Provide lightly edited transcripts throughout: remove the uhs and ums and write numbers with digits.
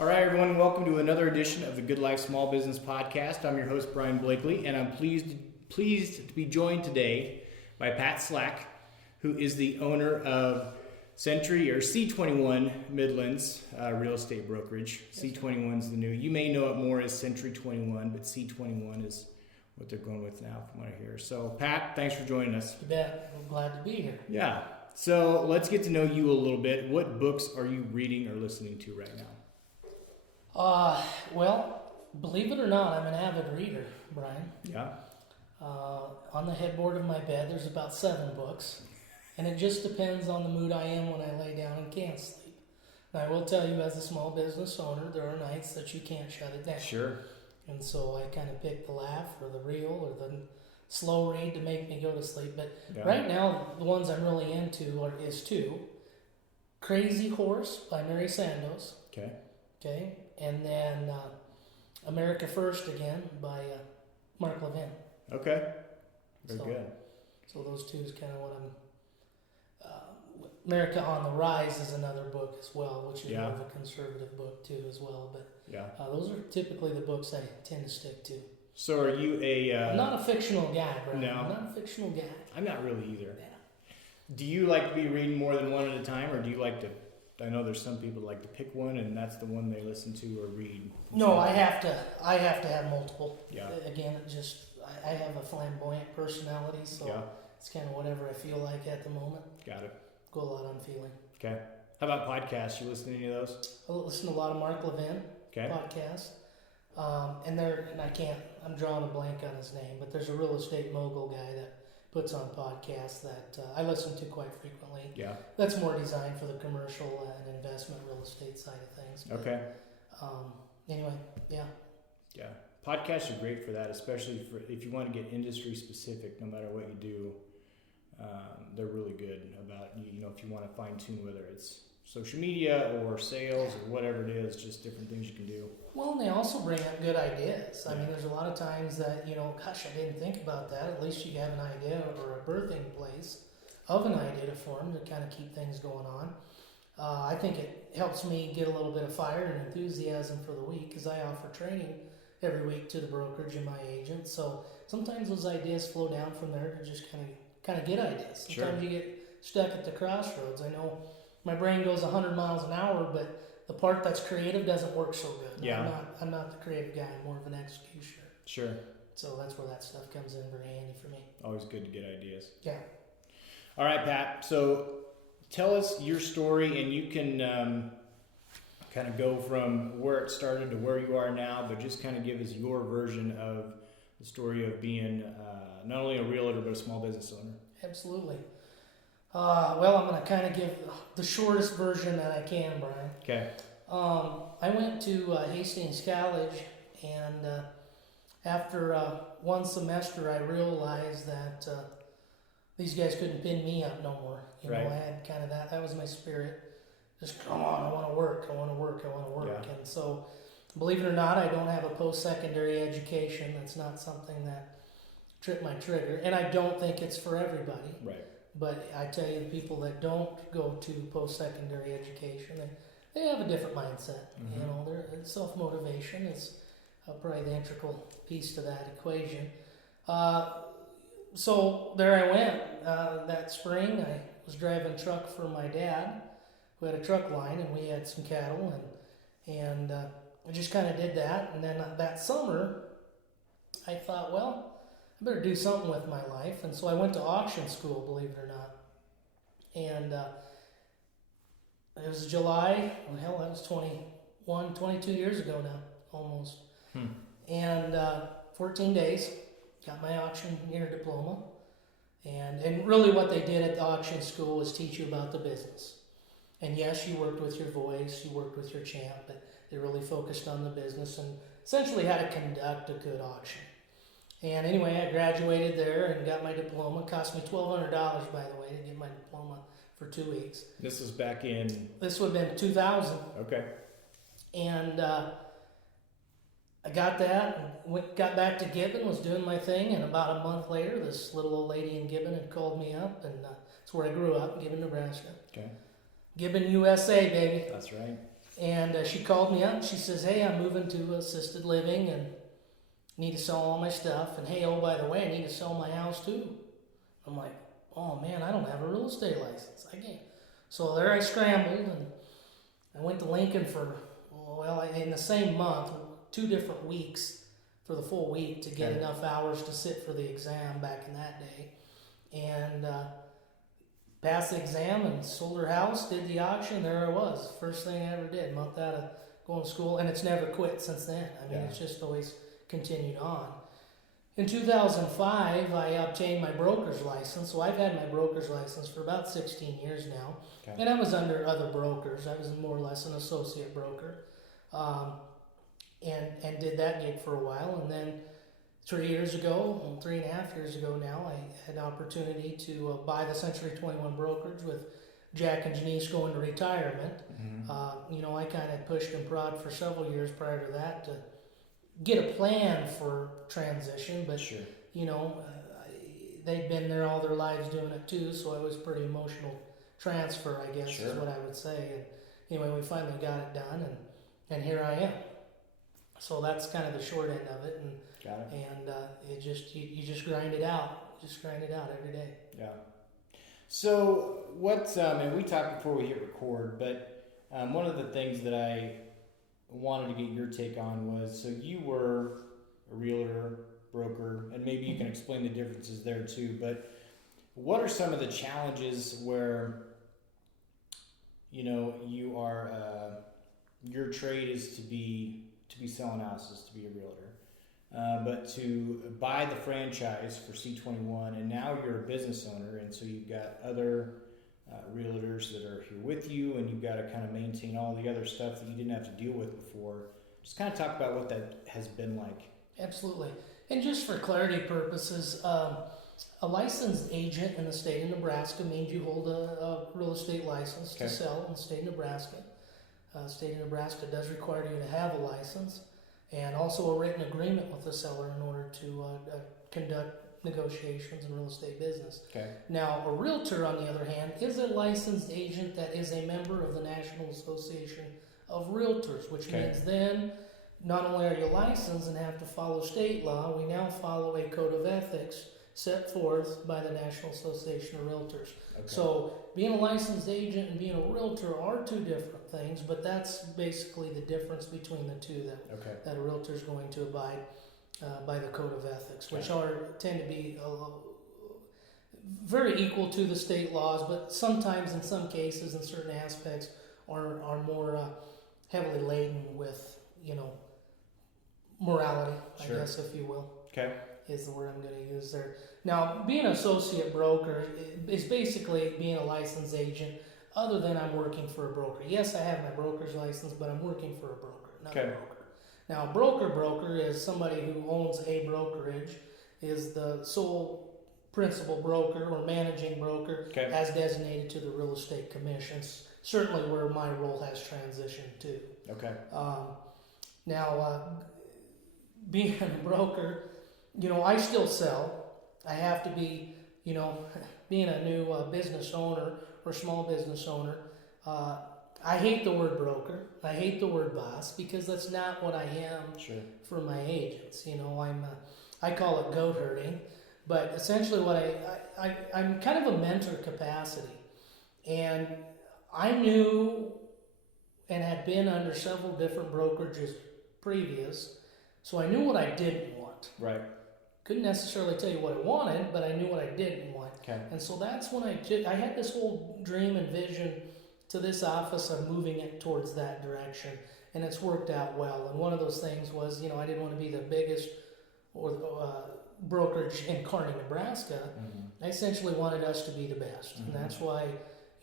All right, everyone, welcome to another edition of the Good Life Small Business Podcast. I'm your host, Brian Blakely, and I'm pleased to be joined today by Pat Slack, who is the owner of C21 Midlands Real Estate Brokerage. C21 is the new, you may know it more as Century 21, but C21 is what they're going with now from what I hear. So, Pat, thanks for joining us. You bet. I'm glad to be here. Yeah. So, let's get to know you a little bit. What books are you reading or listening to right now? Well, believe it or not, I'm an avid reader, Brian. Yeah. On the headboard of my bed, there's about 7 books, and it just depends on the mood I am when I lay down and can't sleep. And I will tell you, as a small business owner, there are nights that you can't shut it down. Sure. And so I kind of pick the laugh or the real or the slow read to make me go to sleep. But right now, the ones I'm really into is 2. Crazy Horse by Mary Sandoz. Okay. And then America First Again by Mark Levin. Okay. Very good. So those 2 is kind of what I'm... America on the Rise is another book as well, which is more of a conservative book too as well. But those are typically the books I tend to stick to. So are you I'm not a fictional guy, Brian. No. I'm not a fictional guy. I'm not really either. Yeah. Do you like to be reading more than one at a time, or do you like to... I know there's some people that like to pick one, and that's the one they listen to or read. No, I have to have multiple. Yeah. Again, I have a flamboyant personality, so it's kind of whatever I feel like at the moment. Got it. Go a lot on feeling. Okay. How about podcasts? You listen to any of those? I listen to a lot of Mark Levin podcasts. I'm drawing a blank on his name, but there's a real estate mogul guy that puts on podcasts that I listen to quite frequently. Yeah. That's more designed for the commercial and investment real estate side of things. But, okay. Anyway, yeah. Yeah. Podcasts are great for that, especially if you want to get industry specific, no matter what you do. They're really good about, if you want to fine tune whether it's social media or sales or whatever it is, just different things you can do. Well, and they also bring up good ideas. I mean, there's a lot of times that, gosh, I didn't think about that. At least you have an idea or a birthing place of an idea to form to kind of keep things going on. I think it helps me get a little bit of fire and enthusiasm for the week because I offer training every week to the brokerage and my agents. So sometimes those ideas flow down from there to just kind of get ideas. Sometimes you get stuck at the crossroads. I know my brain goes 100 miles an hour, but the part that's creative doesn't work so good. Yeah. I'm not the creative guy. I'm more of an executioner. Sure. So that's where that stuff comes in very handy for me. Always good to get ideas. Yeah. All right, Pat. So tell us your story, and you can kind of go from where it started to where you are now, but just kind of give us your version of the story of being not only a realtor, but a small business owner. Absolutely. Well, I'm going to kind of give the shortest version that I can, Brian. Okay. I went to Hastings College, and after one semester, I realized that these guys couldn't pin me up no more. I had kind of that was my spirit. Just, come on, I want to work. Yeah. And so, believe it or not, I don't have a post-secondary education. That's not something that tripped my trigger, and I don't think it's for everybody. Right. But I tell you, the people that don't go to post-secondary education, they have a different mindset. Mm-hmm. Their self-motivation is probably the integral piece to that equation. So there I went. That spring, I was driving a truck for my dad, who had a truck line, and we had some cattle, and I just kind of did that. And then that summer, I thought, well, I better do something with my life. And so I went to auction school, believe it or not. And it was July. Well, that was 22 years ago now, almost. And 14 days, got my auctioneer diploma. And really what they did at the auction school was teach you about the business. And yes, you worked with your voice, you worked with your champ, but they really focused on the business and essentially how to conduct a good auction. And anyway, I graduated there and got my diploma. It cost me $1,200, by the way, to get my diploma for 2 weeks. This was back in... This would have been 2000. Okay. And I got that, and got back to Gibbon, was doing my thing, and about a month later, this little old lady in Gibbon had called me up, and that's where I grew up, Gibbon, Nebraska. Okay. Gibbon, USA, baby. That's right. And she called me up and she says, hey, I'm moving to assisted living and need to sell all my stuff. And hey, oh, by the way, I need to sell my house too. I'm like, oh man, I don't have a real estate license. I can't. So there I scrambled and I went to Lincoln for, in the same month, 2 different weeks for the full week to get enough hours to sit for the exam back in that day. And passed the exam and sold her house, did the auction, there I was. First thing I ever did, month out of going to school, and it's never quit since then. I mean, it's just always continued on. In 2005, I obtained my broker's license, so I've had my broker's license for about 16 years now, and I was under other brokers. I was more or less an associate broker, and did that gig for a while, and then 3.5 years ago now, I had the opportunity to buy the C21 Brokerage with Jack and Janice going to retirement. I kind of pushed and prodded for several years prior to that to get a plan for transition, but they'd been there all their lives doing it too, so it was a pretty emotional transfer, I guess, is what I would say. And anyway, we finally got it done, and here I am. So that's kind of the short end of it, and it just you just grind it out, every day. Yeah. So what? And we talked before we hit record, but one of the things that I wanted to get your take on was, so you were a realtor, broker, and maybe you can explain the differences there too. But what are some of the challenges where you are your trade is to be selling houses, to be a realtor, but to buy the franchise for C21, and now you're a business owner, and so you've got other realtors that are here with you, and you've got to kind of maintain all the other stuff that you didn't have to deal with before. Just kind of talk about what that has been like. Absolutely. And just for clarity purposes, a licensed agent in the state of Nebraska means you hold a real estate license to sell in the state of Nebraska. The state of Nebraska does require you to have a license and also a written agreement with the seller in order to conduct negotiations in real estate business. Now, a realtor, on the other hand, is a licensed agent that is a member of the National Association of Realtors, which means then not only are you licensed and have to follow state law, we now follow a code of ethics set forth by the National Association of Realtors. So being a licensed agent and being a realtor are two different things, but that's basically the difference between the two, that a realtor is going to abide by the code of ethics, which tend to be very equal to the state laws, but sometimes in some cases, in certain aspects, are more heavily laden with, morality, I guess, if you will. Is the word I'm going to use there. Now, being an associate broker is basically being a licensed agent, other than I'm working for a broker. Yes, I have my broker's license, but I'm working for a broker, not a broker. Now, a broker is somebody who owns a brokerage, is the sole principal broker or managing broker as designated to the real estate commissions, certainly where my role has transitioned to. Now, being a broker, I still sell. I have to be, being a new business owner or small business owner, I hate the word broker. I hate the word boss, because that's not what I am for my agents. I call it goat herding, but essentially what I'm kind of a mentor capacity, and I knew and had been under several different brokerages previous, so I knew what I didn't want. Couldn't necessarily tell you what I wanted, but I knew what I didn't want. And so that's when I had this whole dream and vision to this office of moving it towards that direction, and it's worked out well. And one of those things was, I didn't want to be the biggest brokerage in Kearney, Nebraska. I essentially wanted us to be the best, and that's why,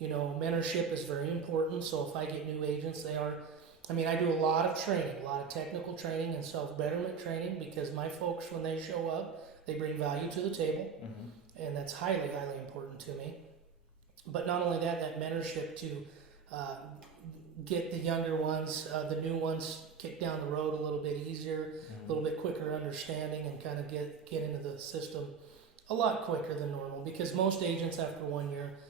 mentorship is very important. So if I get new agents, I do a lot of training, a lot of technical training and self-betterment training, because my folks, when they show up, they bring value to the table, and that's highly, highly important to me. But not only that mentorship to get the younger ones, the new ones, kicked down the road a little bit easier, a little bit quicker understanding, and kind of get into the system a lot quicker than normal, because most agents after 1 year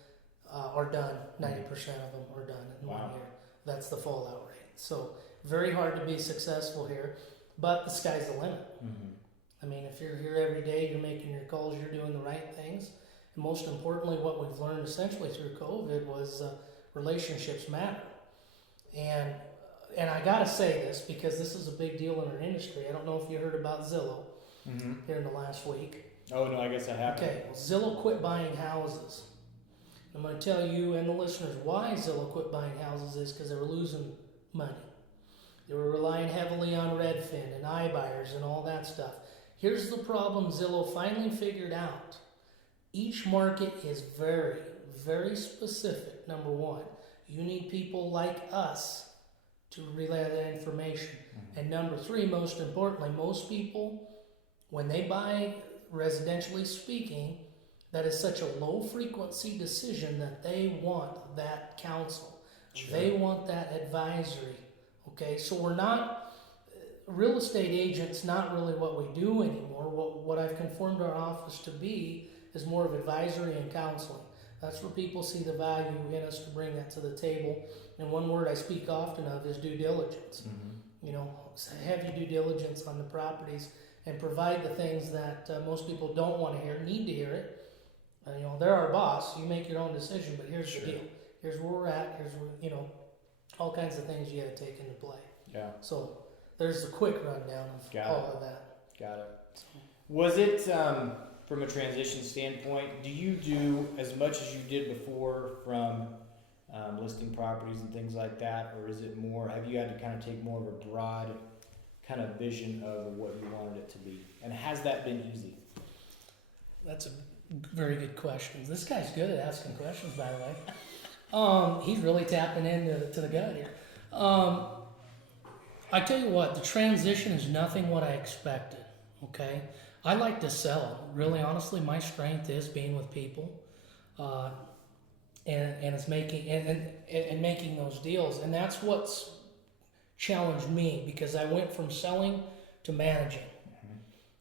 are done. 90% of them are done in 1 year. That's the fallout rate. So very hard to be successful here, but the sky's the limit. Mm-hmm. I mean, if you're here every day, you're making your calls, you're doing the right things. And most importantly, what we've learned essentially through COVID was relationships matter. And I gotta say this because this is a big deal in our industry. I don't know if you heard about Zillow here in the last week. Oh, no, I guess I haven't. Okay, well, Zillow quit buying houses. I'm going to tell you and the listeners why Zillow quit buying houses is because they were losing money. They were relying heavily on Redfin and iBuyers and all that stuff. Here's the problem Zillow finally figured out. Each market is very, very specific, number one. You need people like us to relay that information. And number three, most importantly, most people, when they buy, residentially speaking, that is such a low frequency decision that they want that counsel. Sure. They want that advisory. Okay, so we're not, real estate agents, not really what we do anymore. What I've conformed our office to be is more of advisory and counseling. That's where people see the value in us to bring that to the table. And one word I speak often of is due diligence. You know, have your due diligence on the properties and provide the things that most people don't want to hear, need to hear it. You know, they're our boss. You make your own decision, but here's the deal. Here's where we're at. Here's where, you know, all kinds of things you got to take into play. Yeah. So there's a quick rundown of all of that. Got it. So. Was it, from a transition standpoint, do you do as much as you did before from listing properties and things like that, or is it more, have you had to kind of take more of a broad kind of vision of what you wanted it to be? And has that been easy? That's a very good question. This guy's good at asking questions, by the way. He's really tapping into the gut here. I tell you what, the transition is nothing what I expected, okay? I like to sell. Really, honestly, my strength is being with people, and it's making and making those deals, and that's what's challenged me because I went from selling to managing,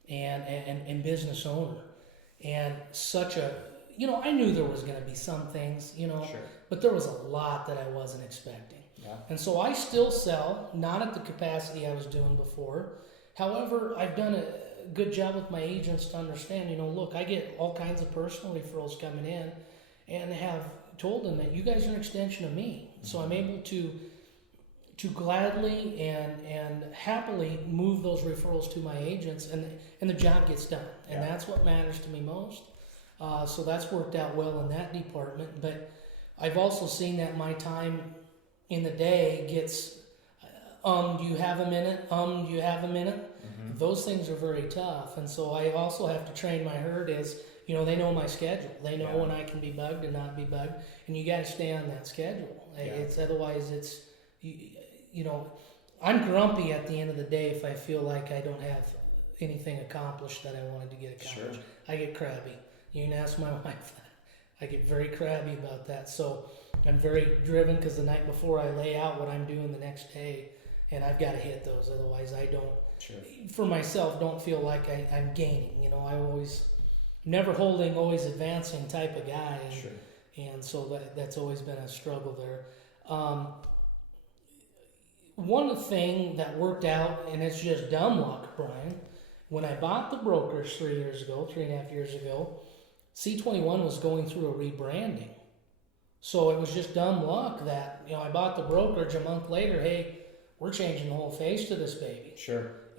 and business owner, and such a, you know, I knew there was going to be some things, you know, but there was a lot that I wasn't expecting. Yeah. And so I still sell, not at the capacity I was doing before. However, I've done a good job with my agents to understand, you know, look, I get all kinds of personal referrals coming in and have told them that you guys are an extension of me. So I'm able to gladly and happily move those referrals to my agents, and the job gets done. And that's what matters to me most. So that's worked out well in that department. But I've also seen that my time in the day gets, do you have a minute? Do you have a minute? Those things are very tough. And so I also have to train my herd as, you know, they know my schedule. They know when I can be bugged and not be bugged. And you got to stay on that schedule. It's otherwise it's, you know, I'm grumpy at the end of the day if I feel like I don't have anything accomplished that I wanted to get accomplished. I get crabby. You can ask my wife that. I get very crabby about that. So I'm very driven because the night before I lay out what I'm doing the next day, and I've got to hit those. Otherwise, I don't, for myself, don't feel like I'm gaining. You know, I always, never holding, always advancing type of guy. And, and so that's always been a struggle there. One thing that worked out, and it's just dumb luck, Brian, when I bought the brokerage 3.5 years ago, C21 was going through a rebranding. So it was just dumb luck that, you know, I bought the brokerage a month later, hey, we're changing the whole face to this baby.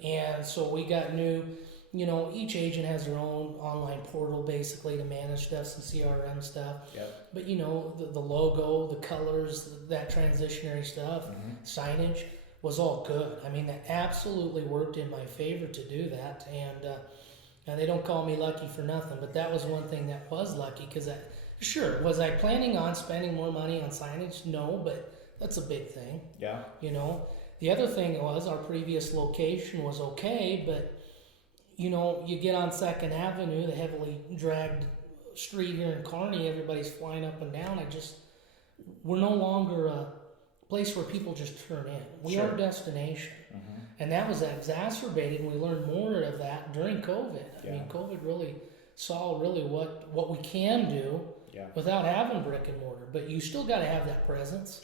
And so we got new, you know, each agent has their own online portal basically to manage stuff, some CRM stuff. But, you know, the logo, the colors, that transitionary stuff, signage was all good. I mean, that absolutely worked in my favor to do that. And they don't call me lucky for nothing, but that was one thing that was lucky because was I planning on spending more money on signage? No, but that's a big thing. You know, the other thing was our previous location was okay, but you know, you get on 2nd Avenue, the heavily dragged street here in Kearney, everybody's flying up and down. We're no longer a place where people just turn in. We are a destination. And that was exacerbated, and we learned more of that during COVID. I mean, COVID really saw what we can do without having brick and mortar, but you still got to have that presence.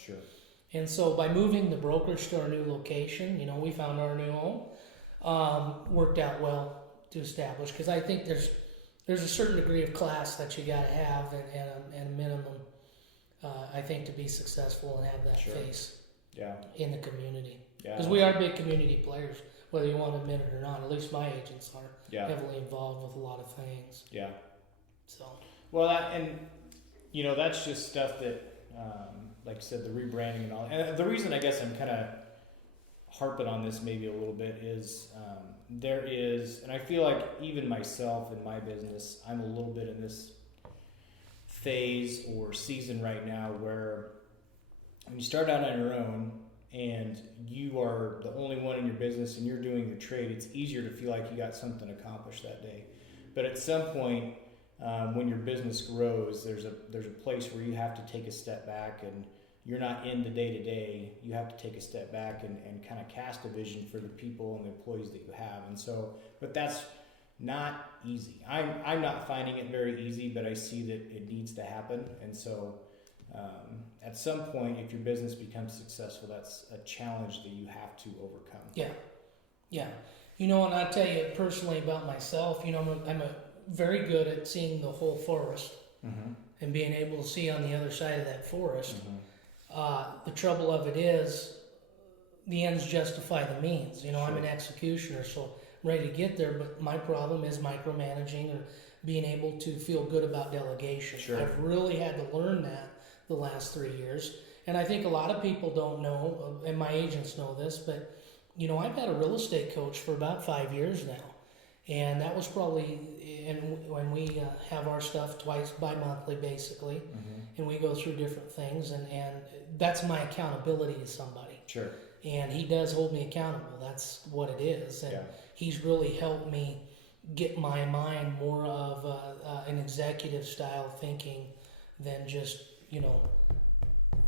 And so by moving the brokerage to our new location, we found our new home, worked out well to establish, because I think there's a certain degree of class that you got to have and a minimum, I think, to be successful and have that face in the community. Because we are big community players, whether you want to admit it or not. At least my agents are heavily involved with a lot of things. Yeah. So. Well, that's just stuff that, like I said, the rebranding and all. And the reason I guess I'm kind of harping on this maybe a little bit is there is, and I feel like even myself in my business, I'm a little bit in this phase or season right now where when you start out on your own and you are the only one in your business and you're doing your trade, it's easier to feel like you got something accomplished that day. But at some point, when your business grows, there's a place where you have to take a step back, and you're not in the day-to-day. You have to take a step back and kind of cast a vision for the people and the employees that you have. And so, but that's not easy. I'm not finding it very easy, but I see that it needs to happen. And so at some point, if your business becomes successful, that's a challenge that you have to overcome. Yeah. And I'll tell you personally about myself, I'm very good at seeing the whole forest and being able to see on the other side of that forest. The trouble of it is the ends justify the means. Sure. I'm an executioner, so I'm ready to get there, but my problem is micromanaging or being able to feel good about delegation. Sure. I've really had to learn that the last 3 years, and I think a lot of people don't know, and my agents know this, but I've had a real estate coach for about 5 years now. And that was probably, and when we have our stuff twice bi-monthly basically, and we go through different things, and that's my accountability to somebody. Sure. And he does hold me accountable. That's what it is. And he's really helped me get my mind more of an executive style thinking than just,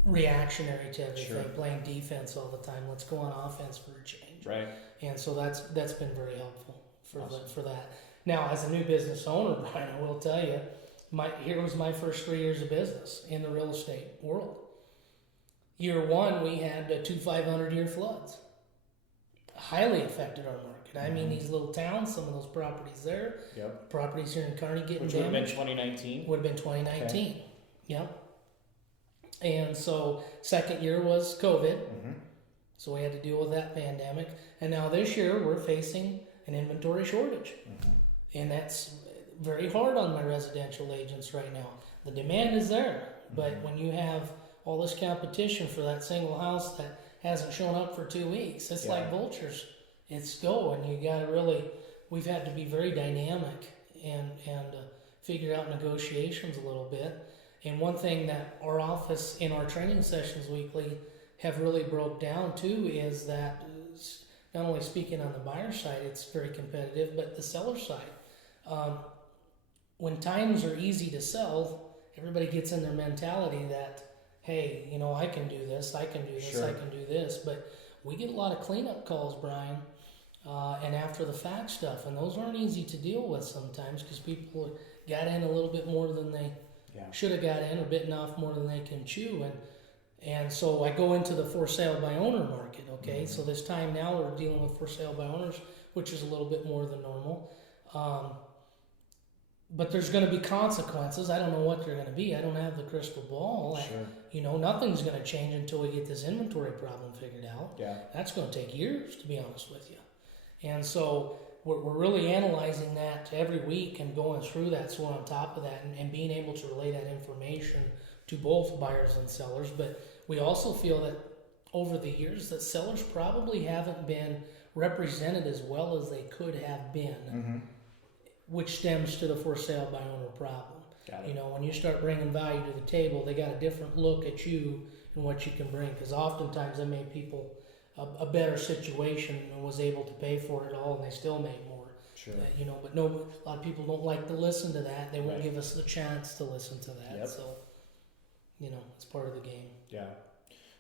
reactionary to everything, playing defense all the time. Let's go on offense for a change. Right. And so that's been very helpful. For that. Now, as a new business owner, Brian, I will tell you, here was my first 3 years of business in the real estate world. Year one, we had 2 500-year floods. Highly affected our market. I mean, these little towns, some of those properties there, properties here in Kearney getting damaged. Which would have been 2019? Would have been 2019, okay. Yep. And so, second year was COVID, so we had to deal with that pandemic. And now this year, we're facing an inventory shortage. And that's very hard on my residential agents right now. The demand is there, but when you have all this competition for that single house that hasn't shown up for 2 weeks, it's like vultures. It's go, and you got to we've had to be very dynamic and figure out negotiations a little bit. And one thing that our office in our training sessions weekly have really broke down too is that not only speaking on the buyer side, it's very competitive, but the seller side. When times are easy to sell, everybody gets in their mentality that, hey, I can do this, I can do this, I can do this. But we get a lot of cleanup calls, Brian, and after the fact stuff, and those aren't easy to deal with sometimes because people got in a little bit more than they should have got in, or bitten off more than they can chew. And so I go into the for sale by owner market, okay? So this time now we're dealing with for sale by owners, which is a little bit more than normal. But there's going to be consequences. I don't know what they're going to be. I don't have the crystal ball. Nothing's going to change until we get this inventory problem figured out. That's going to take years, to be honest with you. And so we're really analyzing that every week and going through that, so we're on top of that and being able to relay that information to both buyers and sellers. But we also feel that over the years that sellers probably haven't been represented as well as they could have been, which stems to the for sale by owner problem. When you start bringing value to the table, they got a different look at you and what you can bring, because oftentimes they made people a better situation and was able to pay for it all, and they still made more. But a lot of people don't like to listen to that. They won't give us the chance to listen to that. So it's part of the game.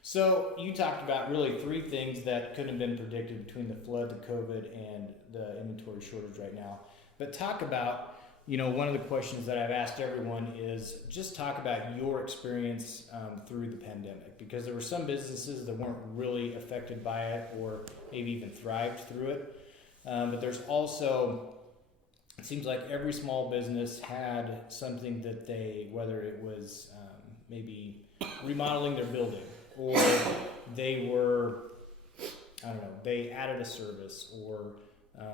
So you talked about really 3 things that couldn't have been predicted between the flood, the COVID, and the inventory shortage right now. But talk about one of the questions that I've asked everyone is just talk about your experience through the pandemic, because there were some businesses that weren't really affected by it or maybe even thrived through it. But there's also, it seems like every small business had something that they, whether it was maybe remodeling their building, or they were, I don't know, they added a service or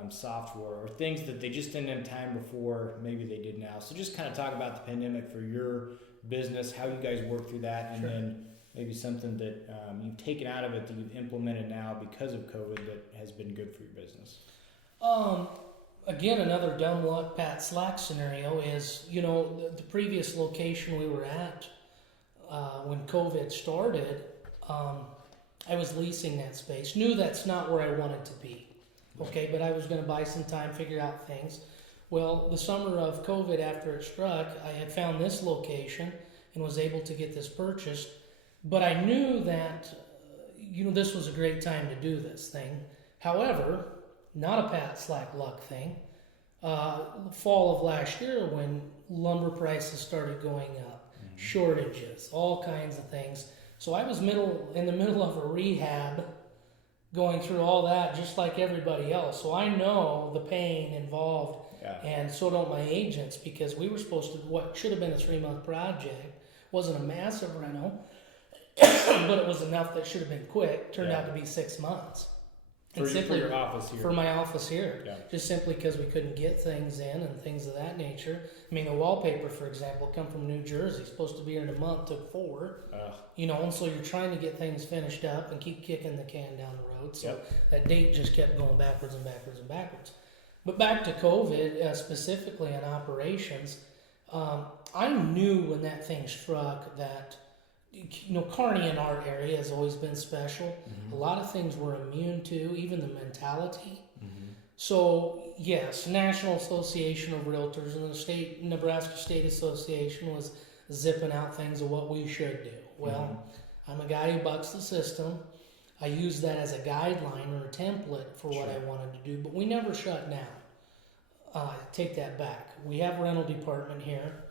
software or things that they just didn't have time before, maybe they did now. So just kind of talk about the pandemic for your business, how you guys work through that, and then maybe something that you've taken out of it that you've implemented now because of COVID that has been good for your business. Again, another dumb luck Pat Slack scenario is, the previous location we were at when COVID started, I was leasing that space. Knew that's not where I wanted to be. Okay, but I was going to buy some time, figure out things. Well, the summer of COVID, after it struck, I had found this location and was able to get this purchased. But I knew that, this was a great time to do this thing. However, not a Pat Slack luck thing. Fall of last year, when lumber prices started going up, shortages, all kinds of things. So I was in the middle of a rehab, going through all that just like everybody else. So I know the pain involved, and so don't my agents, because we were supposed to, what should have been a 3-month project, wasn't a massive rental, but it was enough that should have been quick, turned out to be 6 months. For your office here. For my office here. Yeah. Just simply because we couldn't get things in and things of that nature. I mean, the wallpaper, for example, come from New Jersey. Supposed to be here in a month, took 4. And so you're trying to get things finished up and keep kicking the can down the road. So that date just kept going backwards and backwards and backwards. But back to COVID, specifically on operations, I knew when that thing struck that, Kearney in our area has always been special. A lot of things we're immune to, even the mentality. So, yes, National Association of Realtors and the Nebraska State Association was zipping out things of what we should do. Well, I'm a guy who bucks the system. I use that as a guideline or a template for what I wanted to do, but we never shut down. Take that back. We have a rental department here.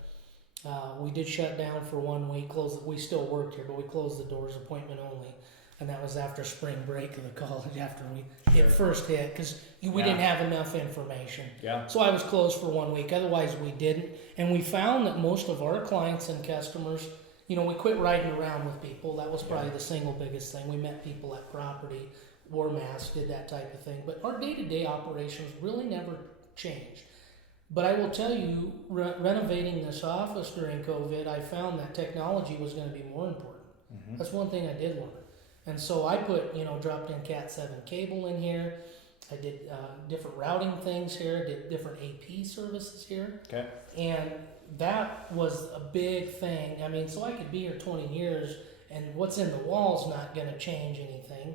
We did shut down for 1 week. We still worked here, but we closed the doors, appointment only, and that was after spring break of the college, after we first hit, because we didn't have enough information. So I was closed for 1 week. Otherwise, we didn't, and we found that most of our clients and customers, we quit riding around with people. That was probably the single biggest thing. We met people at property, wore masks, did that type of thing, but our day-to-day operations really never changed. But I will tell you, renovating this office during COVID, I found that technology was going to be more important. That's one thing I did learn. And so I put, dropped in Cat 7 cable in here. I did different routing things here, did different AP services here. Okay. And that was a big thing. I mean, so I could be here 20 years, and what's in the wall's not going to change anything.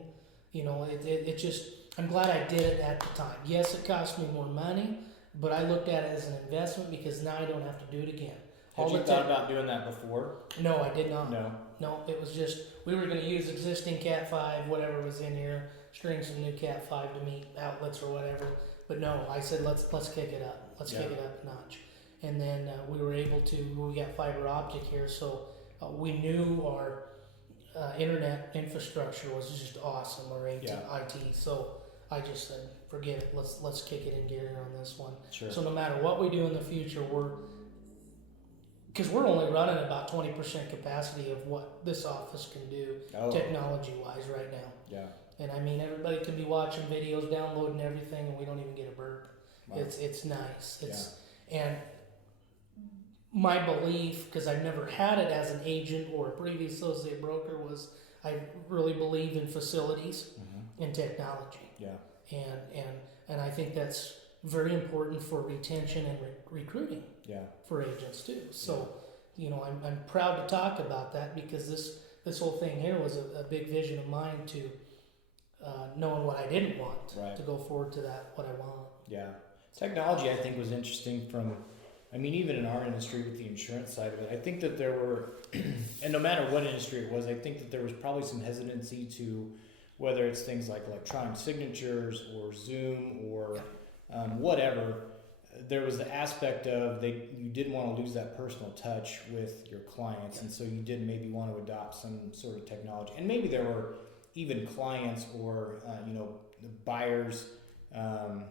It just, I'm glad I did it at the time. Yes, it cost me more money, but I looked at it as an investment because now I don't have to do it again. Had you thought about doing that before? No, I did not. No, it was just, we were going to use existing Cat 5, whatever was in here, string some new Cat 5 to meet outlets or whatever. But no, I said, let's kick it up. Let's kick it up a notch. And then we were able to, we got fiber optic here, so we knew our internet infrastructure was just awesome, our IT. So I just said, forget it. Let's kick it in gear on this one. Sure. So no matter what we do in the future, because we're only running about 20% capacity of what this office can do technology-wise right now. Yeah. And I mean, everybody can be watching videos, downloading everything, and we don't even get a burp. Wow. It's nice. And my belief, because I've never had it as an agent or a previous associate broker, was I really believe in facilities and technology. Yeah. And I think that's very important for retention and recruiting for agents too. So, I'm proud to talk about that because this whole thing here was a big vision of mine to knowing what I didn't want to go forward to that, what I want. Yeah. Technology, I think, was interesting even in our industry with the insurance side of it. I think that there were, and no matter what industry it was, I think that there was probably some hesitancy to whether it's things like electronic signatures or Zoom or whatever, there was the aspect of you didn't want to lose that personal touch with your clients, and so you did maybe want to adopt some sort of technology. And maybe there were even clients or the buyers. I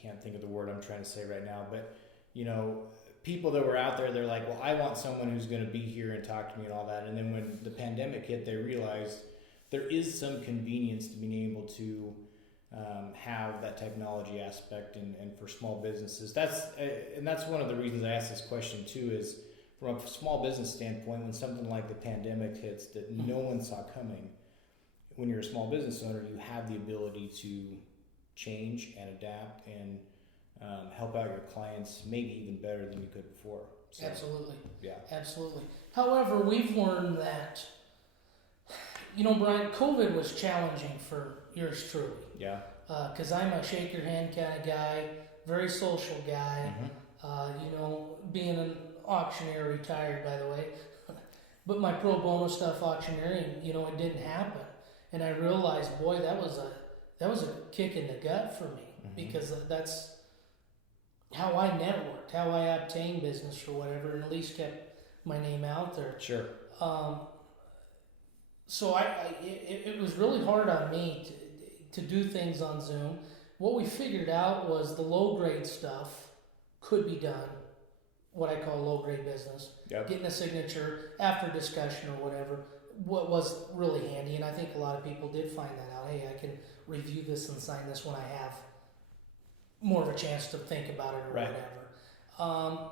can't think of the word I'm trying to say right now, but people that were out there, they're like, well, I want someone who's going to be here and talk to me and all that. And then when the pandemic hit, they realized there is some convenience to being able to have that technology aspect, and for small businesses, that's one of the reasons I asked this question too, is from a small business standpoint, when something like the pandemic hits that no one saw coming, when you're a small business owner, you have the ability to change and adapt and help out your clients maybe even better than you could before. So, Absolutely. Yeah. Absolutely. However, we've learned that, Brian, COVID was challenging for yours truly. Yeah. Because I'm a shake your hand kind of guy, very social guy. Being an auctioneer, retired by the way, but my pro bono stuff, auctioneering, it didn't happen, and I realized, boy, that was a kick in the gut for me, because that's how I networked, how I obtained business or whatever, and at least kept my name out there. Sure. So it was really hard on me to do things on Zoom. What we figured out was the low grade stuff could be done, what I call low grade business. Yep. Getting a signature after discussion or whatever, what was really handy, and I think a lot of people did find that out. Hey, I can review this and sign this when I have more of a chance to think about it or whatever.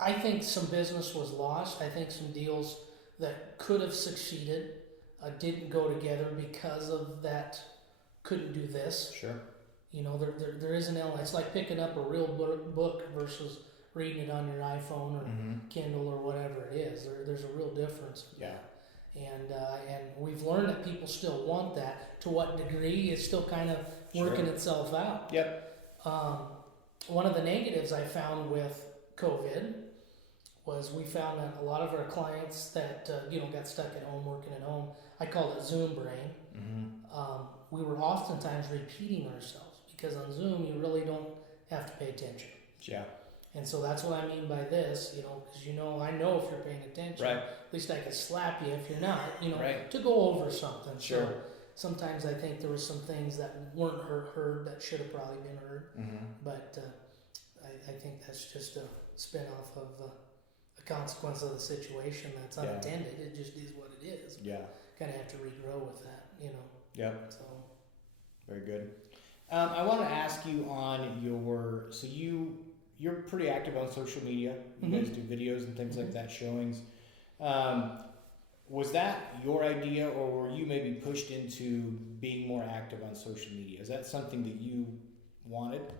I think some business was lost. I think some deals that could have succeeded didn't go together because of that. Couldn't do this. Sure. There is an element. It's like picking up a real book versus reading it on your iPhone or Kindle or whatever it is. There's a real difference. Yeah. And we've learned that people still want that. To what degree is still kind of working itself out. Yep. One of the negatives I found with COVID was we found that a lot of our clients that got stuck at home, working at home, I call it Zoom brain. We were oftentimes repeating ourselves, because on Zoom you really don't have to pay attention. Yeah. And so that's what I mean by this, because I know if you're paying attention. Right. At least I could slap you if you're not, Right. to go over something. Sure. So sometimes I think there were some things that weren't heard that should have probably been heard. But I think that's just a spin-off of a consequence of the situation that's unintended. It just is what it is. Yeah. Kind of have to regrow with that, Yep. So. Very good. I want to ask you on you're pretty active on social media. You guys do videos and things like that, showings. Was that your idea, or were you maybe pushed into being more active on social media? Is that something that you wanted?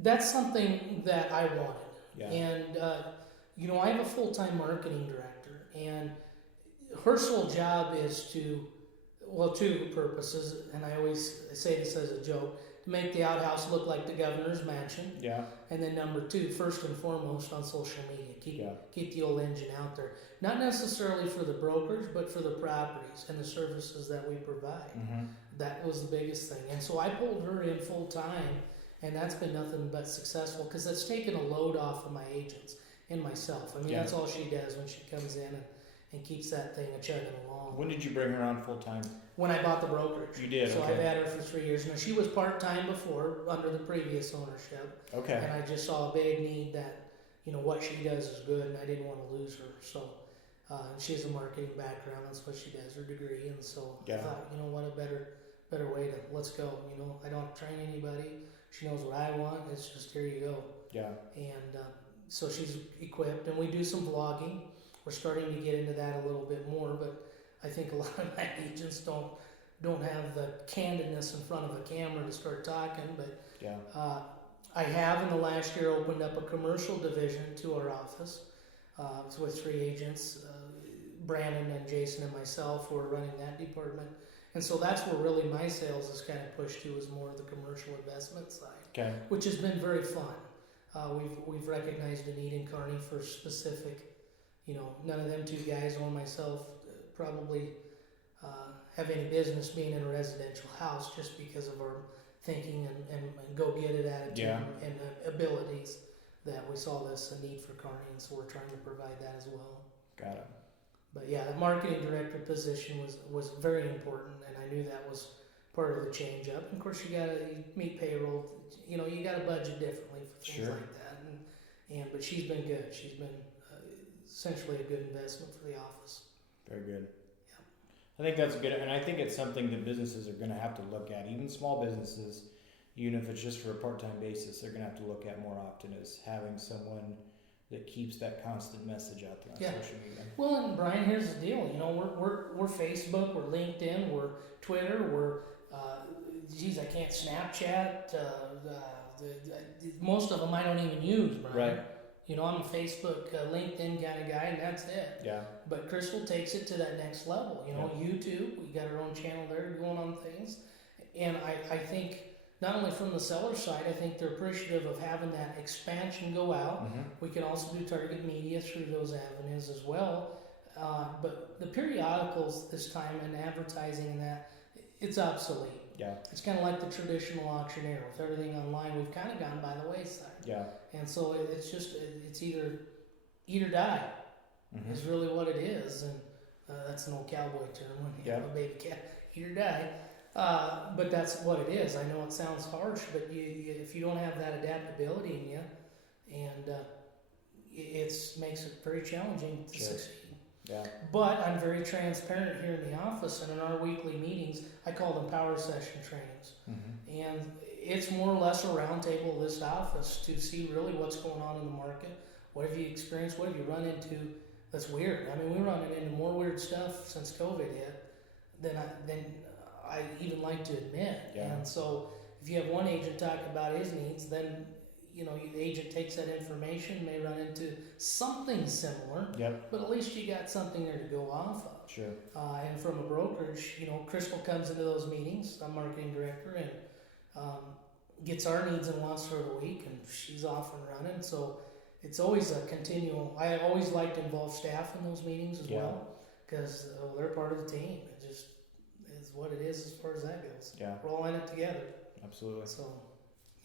That's something that I wanted. Yeah. And, I have a full-time marketing director, and her sole job is two purposes, and I always say this as a joke, to make the outhouse look like the governor's mansion. Yeah. And then number two, first and foremost, on social media, keep the old engine out there. Not necessarily for the brokers, but for the properties and the services that we provide. That was the biggest thing. And so I pulled her in full time, and that's been nothing but successful, because it's taken a load off of my agents and myself. I mean, that's all she does when she comes in and keeps that thing chugging along. When did you bring her on full time? When I bought the brokerage. You did. So Okay. I've had her for 3 years now. She was part-time before, under the previous ownership. Okay. And I just saw a big need that, what she does is good, and I didn't want to lose her. So she has a marketing background. That's what she does, her degree. And so I thought, what a better way to, let's go. I don't train anybody. She knows what I want. It's just, here you go. Yeah. And so she's equipped, and we do some vlogging. We're starting to get into that a little bit more, but I think a lot of my agents don't have the candidness in front of a camera to start talking. But I have in the last year opened up a commercial division to our office. It's with 3 agents, Brandon and Jason and myself, who are running that department. And so that's where really my sales is kind of pushed to, is more of the commercial investment side, which has been very fun. We've recognized a need in Kearney for specific. None of them 2 guys or myself probably have any business being in a residential house, just because of our thinking and go get it attitude Yeah. and abilities that we saw this a need for Kearney, and so we're trying to provide that as well. Got it. But yeah, the marketing director position was very important, and I knew that was part of the change up. And of course, you meet payroll. You know, you got to budget differently for things Sure. like that. But she's been good. She's been essentially a good investment for the office. Very good. I think that's good, and I think it's something that businesses are going to have to look at. Even small businesses, even if it's just for a part-time basis, they're going to have to look at more often is having someone that keeps that constant message out there on social media. Well, and Brian, here's the deal. You know, we're Facebook, we're LinkedIn, we're Twitter, we're I can't Snapchat. Most of them I don't even use, Brian. Right. You know, I'm a Facebook, LinkedIn kind of guy, and that's it. Yeah. But Crystal takes it to that next level. You know, YouTube, we got our own channel there going on things. And I think not only from the seller side, I think they're appreciative of having that expansion go out. Mm-hmm. We can also do target media through those avenues as well. But the periodicals this time and advertising and that, it's obsolete. Yeah. It's kind of like the traditional auctioneer. With everything online, we've kind of gone by the wayside. Yeah. And so it's either eat or die is really what it is. And that's an old cowboy term when you have a baby cat, eat or die. But that's what it is. I know it sounds harsh, but if you don't have that adaptability in you, and it makes it very challenging to succeed. Yeah. But I'm very transparent here in the office, and in our weekly meetings, I call them power session trainings. Mm-hmm. And it's more or less a roundtable of this office to see really what's going on in the market. What have you experienced? What have you run into that's weird? I mean, we're running into more weird stuff since COVID hit than I even like to admit. Yeah. And so if you have one agent talk about his needs, then the agent takes that information, may run into something similar, but at least you got something there to go off of. Sure. And from a brokerage, Crystal comes into those meetings, I'm marketing director, and gets our needs and wants for the week, and she's off and running. So it's always a continual. I always like to involve staff in those meetings as well, because they're part of the team. It just is what it is as far as that goes. Yeah. We're all in it together. Absolutely. So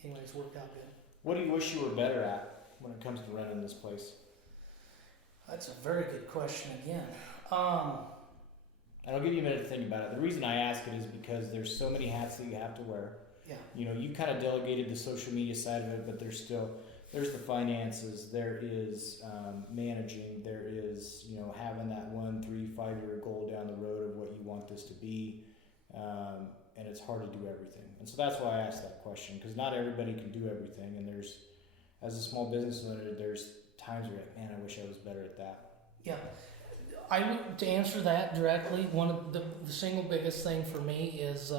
anyway, it's worked out good. What do you wish you were better at when it comes to running this place? That's a very good question again. And I'll give you a minute to think about it. The reason I ask it is because there's so many hats that you have to wear. Yeah. You kind of delegated the social media side of it, but there's the finances, there is managing, there is, having that 1, 3, 5 year goal down the road of what you want this to be. And it's hard to do everything. And so that's why I asked that question, because not everybody can do everything. And as a small business owner, there's times where you're like, man, I wish I was better at that. Yeah. To answer that directly, one of the single biggest thing for me is,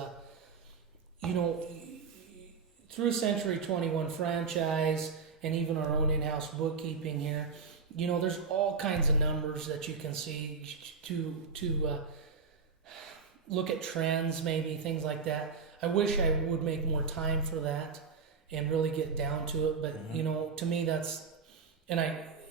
through Century 21 franchise and even our own in-house bookkeeping here, there's all kinds of numbers that you can see to look at trends, maybe things like that. I wish I would make more time for that and really get down to it. But to me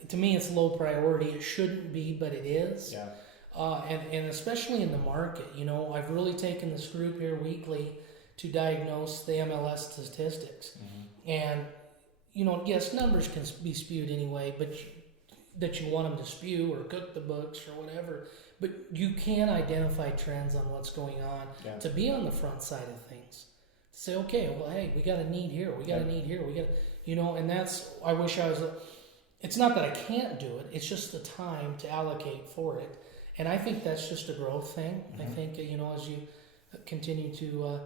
to me it's low priority. It shouldn't be, but it is. Yeah. And especially in the market, I've really taken this group here weekly to diagnose the MLS statistics. And yes, numbers can be spewed anyway, but that you want them to spew or cook the books or whatever. But you can identify trends on what's going on to be on the front side of things. To say, okay, well, hey, we got a need here, we got a need here, we got, and that's, I wish I was, it's not that I can't do it, it's just the time to allocate for it. And I think that's just a growth thing. I think, as you continue to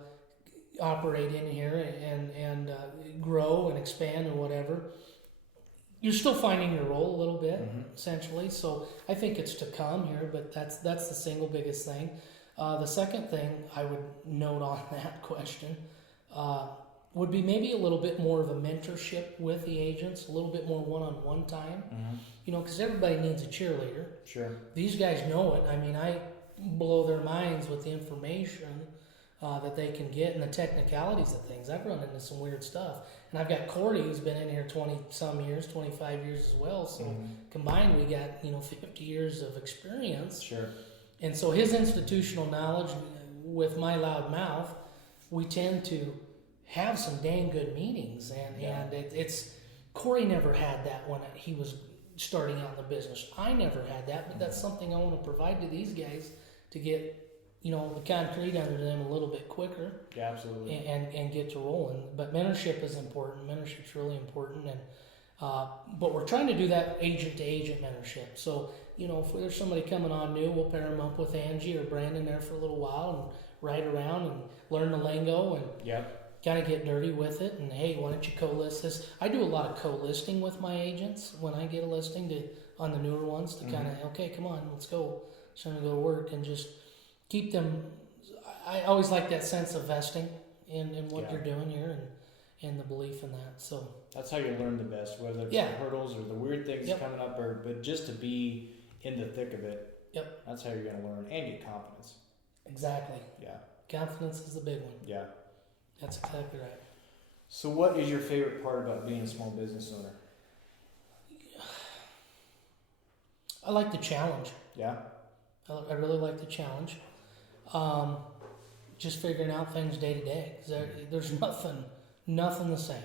operate in here and grow and expand or whatever, you're still finding your role a little bit, essentially. So I think it's to come here, but that's the single biggest thing. The second thing I would note on that question would be maybe a little bit more of a mentorship with the agents, a little bit more one-on-one time. Because everybody needs a cheerleader. Sure. These guys know it. I mean, I blow their minds with the information that they can get and the technicalities of things. I've run into some weird stuff. And I've got Cordy, who's been in here 20-some years, 25 years as well. So combined, we got, 50 years of experience. Sure. And so his institutional knowledge with my loud mouth, we tend to have some dang good meetings, and it's Corey never had that when he was starting out in the business. I never had that, but that's something I want to provide to these guys to get the concrete under them a little bit quicker. Yeah, absolutely. And get to rolling. But mentorship is important. Mentorship's really important, and but we're trying to do that agent to agent mentorship. So if there's somebody coming on new, we'll pair them up with Angie or Brandon there for a little while and ride around and learn the lingo and kind of get dirty with it. And hey, why don't you co-list this? I do a lot of co-listing with my agents when I get a listing on the newer ones to kind of okay, come on, let's go. It's time to go to work and just keep them. I always like that sense of vesting in what you're doing here and the belief in that. So that's how you learn the best, whether it's the hurdles or the weird things coming up, but just to be in the thick of it. Yep. That's how you're going to learn and get confidence. Exactly. Yeah. Confidence is the big one. Yeah. That's exactly right. So what is your favorite part about being a small business owner? I like the challenge. Yeah. I really like the challenge. Just figuring out things day to day. There's nothing the same.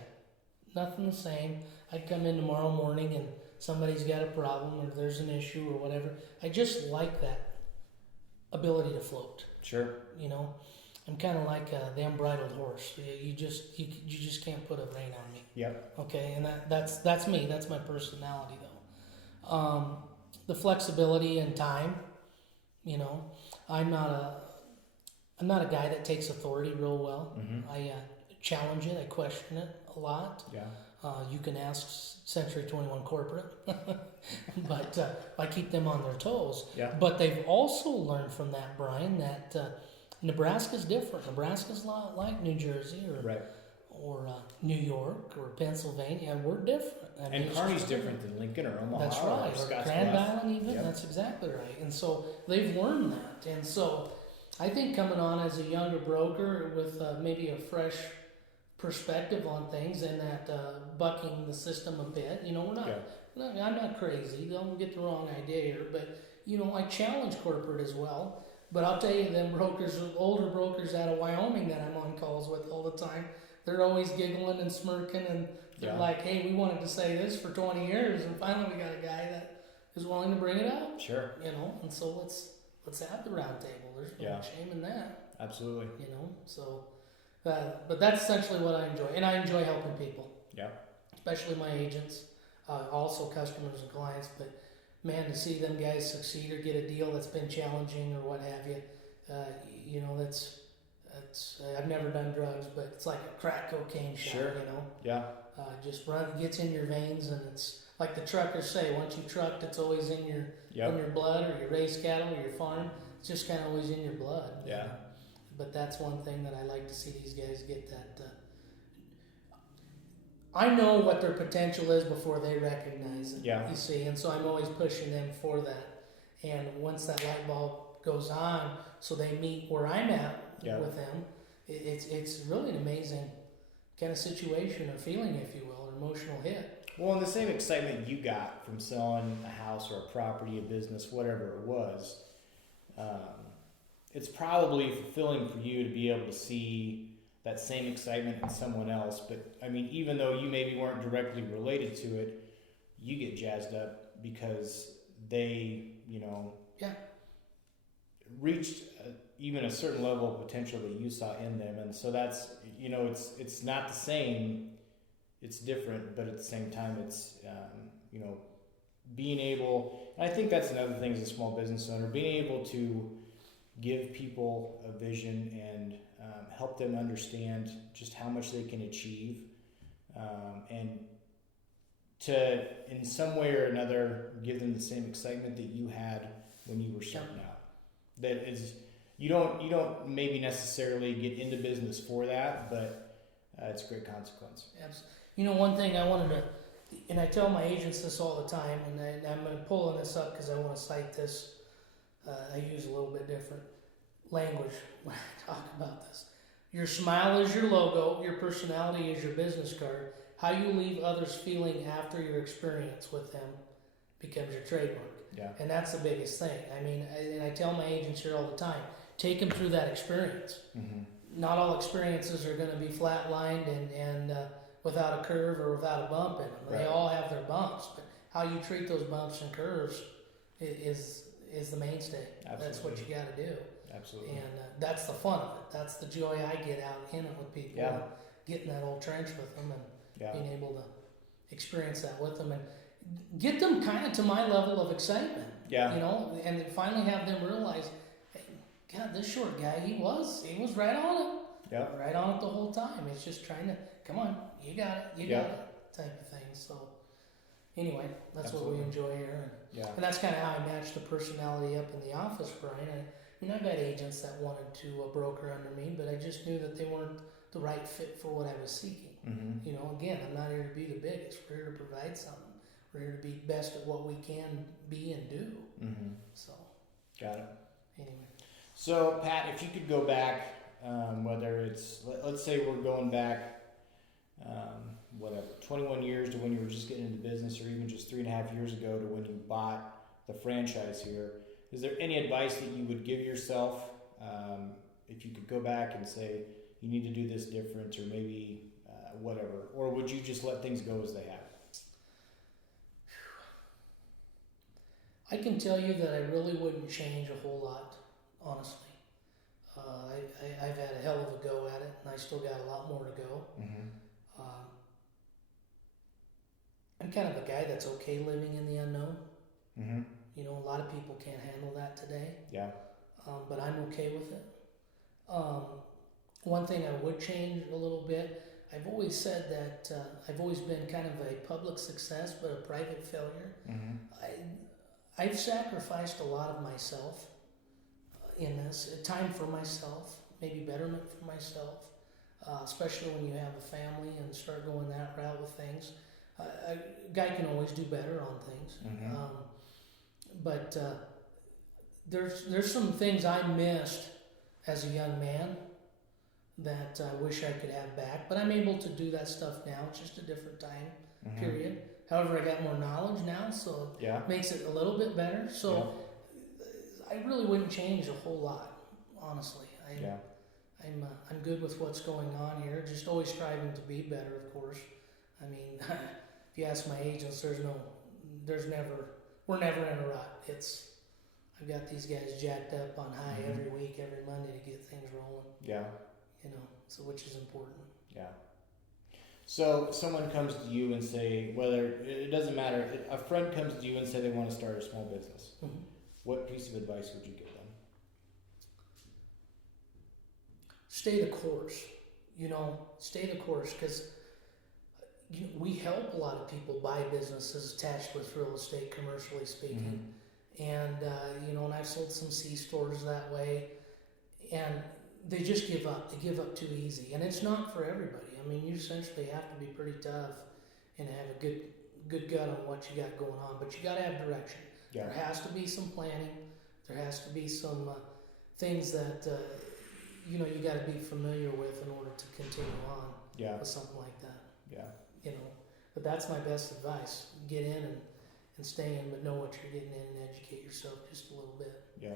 Nothing the same. I come in tomorrow morning and somebody's got a problem or there's an issue or whatever. I just like that ability to float. Sure. I'm kind of like the unbridled horse. You just can't put a rein on me. Yep. Okay, and that's me. That's my personality, though. The flexibility and time. I'm not a guy that takes authority real well. Mm-hmm. I challenge it. I question it a lot. Yeah. You can ask Century 21 Corporate, but I keep them on their toes. Yeah. But they've also learned from that, Brian, that Nebraska's different. Nebraska's a lot like New Jersey or New York or Pennsylvania. We're different. And Kearney's different than Lincoln or Omaha. That's right. Or Grand Island even. Yep. That's exactly right. And so they've learned that. And so I think coming on as a younger broker with maybe a fresh perspective on things and that bucking the system a bit. I'm not crazy. Don't get the wrong idea here. But, I challenge corporate as well. But I'll tell you, them brokers, older brokers out of Wyoming that I'm on calls with all the time, they're always giggling and smirking and they're like, hey, we wanted to say this for 20 years and finally we got a guy that is willing to bring it up. Sure. And so let's have the round table. There's no shame in that. Absolutely. So, but that's essentially what I enjoy. And I enjoy helping people. Yeah. Especially my agents, also customers and clients, but man, to see them guys succeed or get a deal that's been challenging or what have you, that's I've never done drugs, but it's like a crack cocaine shot, Yeah. Just gets in your veins, and it's like the truckers say, once you trucked, it's always in your blood, or you raise cattle, or your farm, it's just kind of always in your blood. Yeah. But that's one thing that I like to see these guys get that. I know what their potential is before they recognize it. Yeah. You see, and so I'm always pushing them for that. And once that light bulb goes on, so they meet where I'm at with them, it's really an amazing kind of situation or feeling, if you will, or emotional hit. Well, and the same excitement you got from selling a house or a property, a business, whatever it was, it's probably fulfilling for you to be able to see that same excitement in someone else. But I mean, even though you maybe weren't directly related to it, you get jazzed up because they, reached even a certain level of potential that you saw in them. And so that's, it's not the same, it's different, but at the same time, it's, being able, and I think that's another thing as a small business owner, being able to give people a vision and help them understand just how much they can achieve, and to, in some way or another, give them the same excitement that you had when you were starting out. That is, you don't maybe necessarily get into business for that, but it's a great consequence. Absolutely. One thing I wanted to, and I tell my agents this all the time, and I'm pulling this up because I want to cite this. I use a little bit different language when I talk about this. Your smile is your logo. Your personality is your business card. How you leave others feeling after your experience with them becomes your trademark. Yeah. And that's the biggest thing. I mean, and I tell my agents here all the time, take them through that experience. Mm-hmm. not all experiences are going to be flatlined and without a curve or without a bump in them. They Right. all have their bumps, but how you treat those bumps and curves is the mainstay. That's what you got to do. Absolutely. And that's the fun of it. That's the joy I get out in it with people. Yeah. Getting that old trench with them and Yeah. being able to experience that with them and get them kind of to my level of excitement. Yeah. You know, and finally have them realize, hey, God, this short guy, he was right on it. Yeah. Right on it the whole time. He's just trying to, come on, you got it, you got it, type of thing. So anyway, that's Absolutely. what we enjoy here. Yeah. And that's kind of how I matched the personality up in the office, Brian. I mean, I've had agents that wanted to broker under me, but I just knew that they weren't the right fit for what I was seeking. Mm-hmm. You know, again, I'm not here to be the biggest. We're here to provide something. We're here to be best at what we can be and do. Mm-hmm. So, Got it. anyway. So, Pat, if you could go back, whether it's, let's say we're going back, 21 years to when you were just getting into business, or even just 3.5 years ago to when you bought the franchise here, is there any advice that you would give yourself if you could go back and say, you need to do this different, or maybe whatever, or would you just let things go as they have? I can tell you that I really wouldn't change a whole lot, honestly. I've had a hell of a go at it, and I still got a lot more to go. Mm-hmm. I'm kind of a guy that's okay living in the unknown. Mm-hmm. You know, a lot of people can't handle that today. Yeah. But I'm okay with it. One thing I would change a little bit, I've always said that I've always been kind of a public success, but a private failure. Mm-hmm. I've sacrificed a lot of myself in this, time for myself, maybe betterment for myself, especially when you have a family and start going that route with things. A guy can always do better on things. Mm-hmm. But there's some things I missed as a young man that I wish I could have back, but I'm able to do that stuff now. It's just a different time Mm-hmm. period. However, I got more knowledge now, so Yeah. it makes it a little bit better. So I really wouldn't change a whole lot, honestly. Yeah. I'm good with what's going on here. Just always striving to be better, of course. I mean, if you ask my agents, we're never in a rut. I've got these guys jacked up on high Mhm. every week, every Monday to get things rolling. Yeah. You know, so which is important. Yeah. So someone comes to you and say, whether it doesn't matter, a friend comes to you and say they want to start a small business. Mm-hmm. What piece of advice would you give them? Stay the course. You know, stay the course, because we help a lot of people buy businesses attached with real estate, commercially speaking. And, you know, and I've sold some C-stores that way, and they just give up. They give up too easy. And it's not for everybody. I mean, you essentially have to be pretty tough and have a good gut on what you got going on, but you got to have direction. Yeah. There has to be some planning. There has to be some things that, you know, you got to be familiar with in order to continue on Yeah. with something like that. Yeah. You know, but that's my best advice. Get in and stay in, but know what you're getting in and educate yourself just a little bit. Yeah.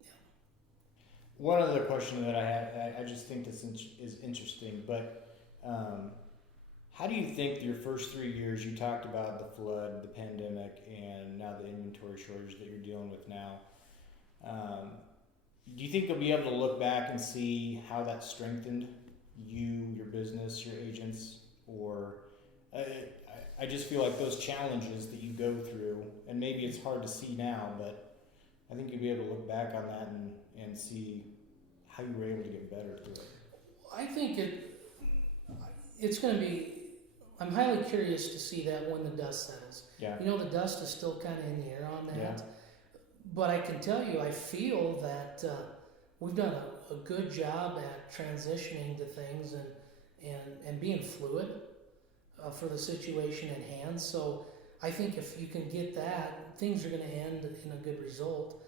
Yeah. One other question that I have, I just think this is interesting, but how do you think your first 3 years, you talked about the flood, the pandemic, and now the inventory shortage that you're dealing with now, do you think you'll be able to look back and see how that strengthened you, your business, your agents, or I just feel like those challenges that you go through, and maybe it's hard to see now, but I think you'll be able to look back on that and see how you were able to get better through it. I think it's going to be, I'm highly curious to see that when the dust settles. Yeah. You know, the dust is still kind of in the air on that. Yeah. But I can tell you, I feel that we've done a good job at transitioning to things and being fluid for the situation at hand. So I think if you can get that, things are going to end in a good result.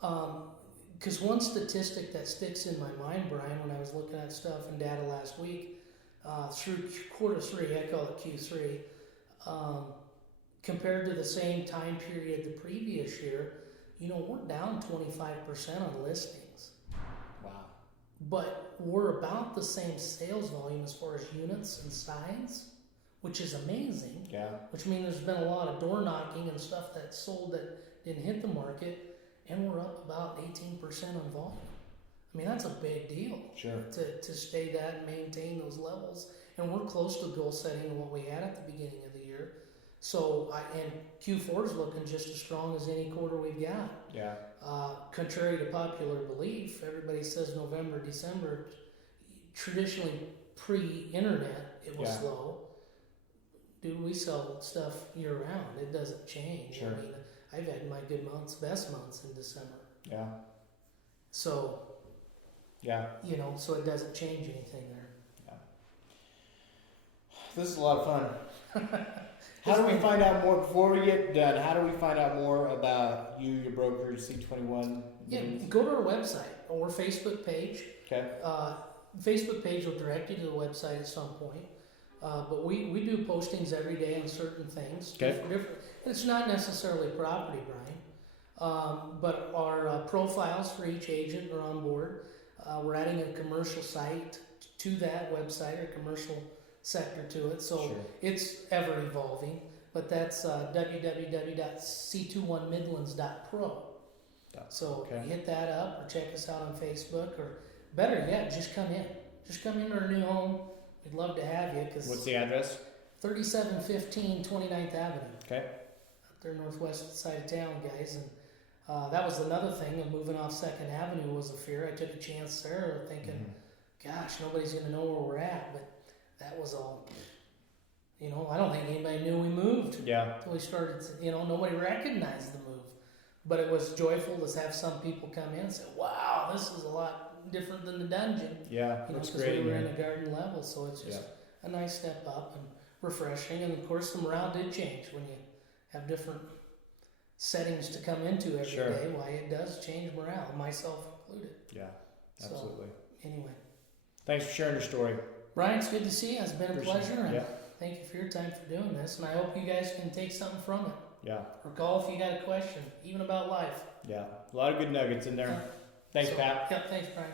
Because one statistic that sticks in my mind, Brian, when I was looking at stuff and data last week, through quarter three, I call it Q3, compared to the same time period the previous year, you know, we're down 25% on listings. Wow. But we're about the same sales volume as far as units and signs, which is amazing. Yeah. Which means there's been a lot of door knocking and stuff that sold that didn't hit the market, and we're up about 18% on volume. I mean, that's a big deal. Sure. To stay that and maintain those levels, and we're close to goal setting of what we had at the beginning of the year. So, and Q4 is looking just as strong as any quarter we've got. Yeah. Contrary to popular belief, everybody says November, December. Traditionally, pre-internet, it was slow. Dude, we sell stuff year round. It doesn't change. Sure. I mean, I've had my good months, best months in December. Yeah. So, yeah. you know, so it doesn't change anything there. Yeah. This is a lot of fun. How do we find out more, before we get done, how do we find out more about you, your brokerage, C21? Yeah, go to our website or Facebook page. Okay. Facebook page will direct you to the website at some point. But we do postings every day on certain things. Okay. Different, and it's not necessarily property, Brian. But our profiles for each agent are on board. We're adding a commercial site to that website, or commercial sector to it. So it's ever evolving. But that's www.C21Midlands.pro. So hit that up, or check us out on Facebook, or better yet, just come in. Just come into our new home. We'd love to have you. What's the address? 3715 29th Avenue. Okay. Up there northwest side of town, guys. And that was another thing of moving off 2nd Avenue was a fear. I took a chance there thinking, gosh, nobody's going to know where we're at. But that was all, you know, I don't think anybody knew we moved. Yeah. Until we started, nobody recognized the move. But it was joyful to have some people come in and say, wow, this is a lot different than the dungeon. Yeah, that's great. We were in a garden level, so it's just a nice step up and refreshing. And of course, the morale did change when you have different settings to come into every day. Why it does change morale, myself included. Yeah, absolutely. So, anyway. Thanks for sharing your story. Brian, it's good to see you. It's been a pleasure. And thank you for your time for doing this. And I hope you guys can take something from it. Yeah. Or call if you got a question, even about life. Yeah. A lot of good nuggets in there. Thanks, Pat. Yeah, thanks, Brian.